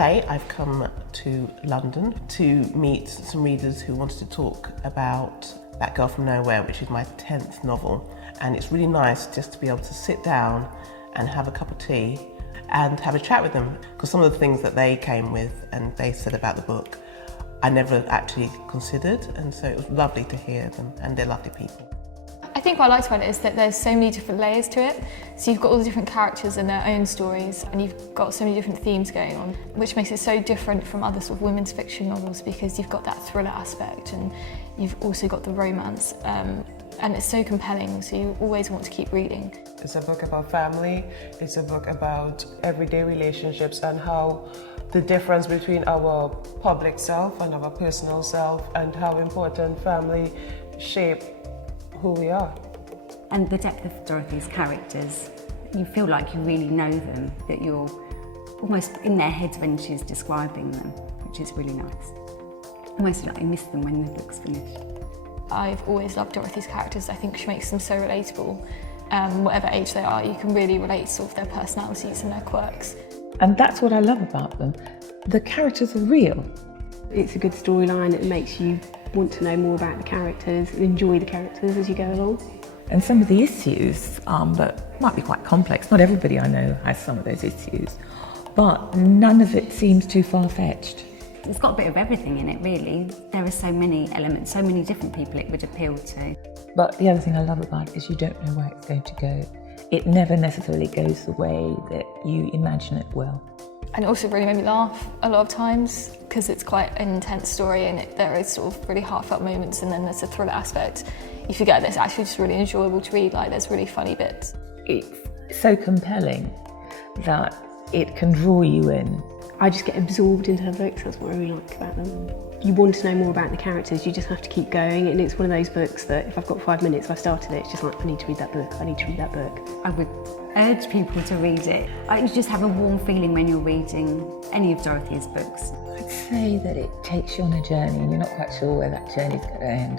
today I've come to London to meet some readers who wanted to talk about That Girl From Nowhere, which is my 10th novel. And it's really nice just to be able to sit down and have a cup of tea and have a chat with them, because some of the things that they came with and they said about the book I never actually considered, and so it was lovely to hear them, and they're lovely people. I think what I liked about it is that there's so many different layers to it. So you've got all the different characters and their own stories, and you've got so many different themes going on, which makes it so different from other sort of women's fiction novels, because you've got that thriller aspect and you've also got the romance. And it's so compelling, so you always want to keep reading. It's a book about family, it's a book about everyday relationships and how the difference between our public self and our personal self, and how important family shape who we are. And the depth of Dorothy's characters, you feel like you really know them, that you're almost in their heads when she's describing them, which is really nice. Almost like I miss them when the book's finished. I've always loved Dorothy's characters. I think she makes them so relatable. Whatever age they are, you can really relate to sort of their personalities and their quirks. And that's what I love about them. The characters are real. It's a good storyline. It makes you want to know more about the characters and enjoy the characters as you go along. And some of the issues that might be quite complex. Not everybody I know has some of those issues, but none of it seems too far-fetched. It's got a bit of everything in it, really. There are so many elements, so many different people it would appeal to. But the other thing I love about it is you don't know where it's going to go. It never necessarily goes the way that you imagine it will. And it also really made me laugh a lot of times, because it's quite an intense story and there is sort of really heartfelt moments, and then there's a thriller aspect. You forget that it's actually just really enjoyable to read, like there's really funny bits. It's so compelling that it can draw you in. I just get absorbed into her books, that's what I really like about them. You want to know more about the characters, you just have to keep going, and it's one of those books that if I've got 5 minutes, if I started it, it's just like, I need to read that book, I need to read that book. I would urge people to read it. You just have a warm feeling when you're reading any of Dorothy's books. I'd say that it takes you on a journey and you're not quite sure where that journey's going to end.